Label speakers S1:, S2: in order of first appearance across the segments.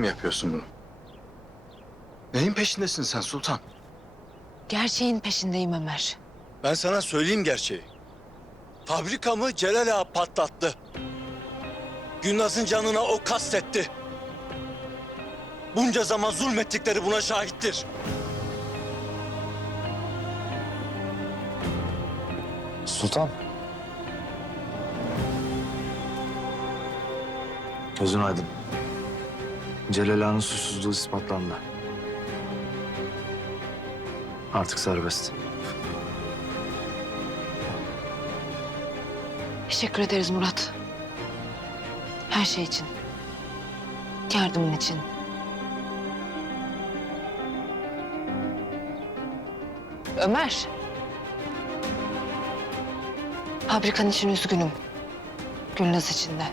S1: mi yapıyorsun bunu? Neyin peşindesin sen Sultan?
S2: Gerçeğin peşindeyim Ömer.
S1: Ben sana söyleyeyim gerçeği. Fabrikamı Celal Ağa patlattı. Gülnaz'ın canına o kastetti. Bunca zaman zulmettikleri buna şahittir.
S3: Sultan. Gözün aydın. Celal Ağa'nın suçsuzluğu ispatlandı. Artık serbest.
S2: Teşekkür ederiz Murat. Her şey için. Yardımın için. Ömer. Fabrikan için üzgünüm. Gülnaz için de.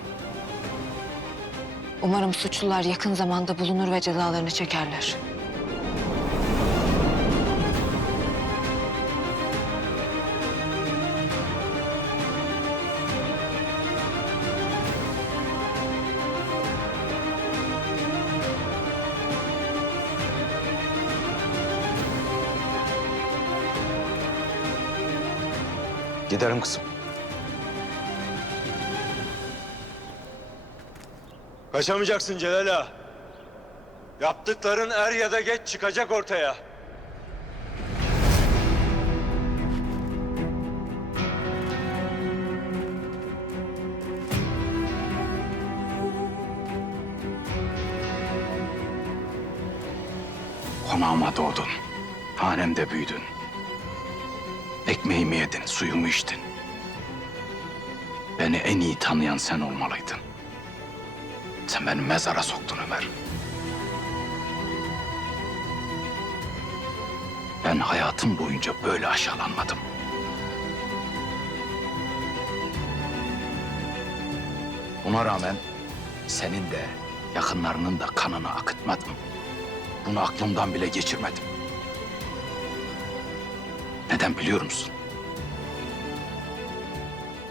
S2: Umarım suçlular yakın zamanda bulunur ve cezalarını çekerler.
S3: Giderim kızım.
S1: Kaçamayacaksın Celal Ağa. Yaptıkların er ya da geç çıkacak ortaya.
S4: Konağıma doğdun. Hanemde büyüdün. Ekmeğimi yedin, suyumu içtin. Beni en iyi tanıyan sen olmalıydın. Sen beni mezara soktun Ömer. Ben hayatım boyunca böyle aşağılanmadım. Buna rağmen senin de yakınlarının da kanını akıtmadım. Bunu aklımdan bile geçirmedim. Neden biliyor musun?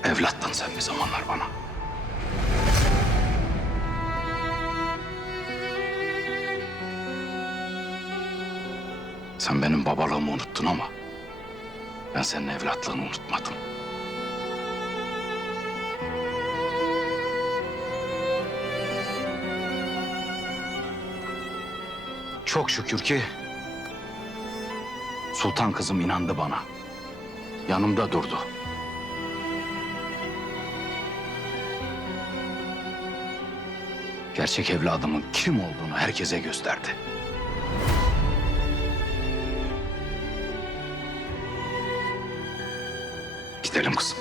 S4: Evlattın sen bir zamanlar bana. Sen benim babalığımı unuttun ama ben senin evlatlığını unutmadım. Çok şükür ki Sultan kızım inandı bana. Yanımda durdu. Gerçek evladımın kim olduğunu herkese gösterdi. Derim kızım.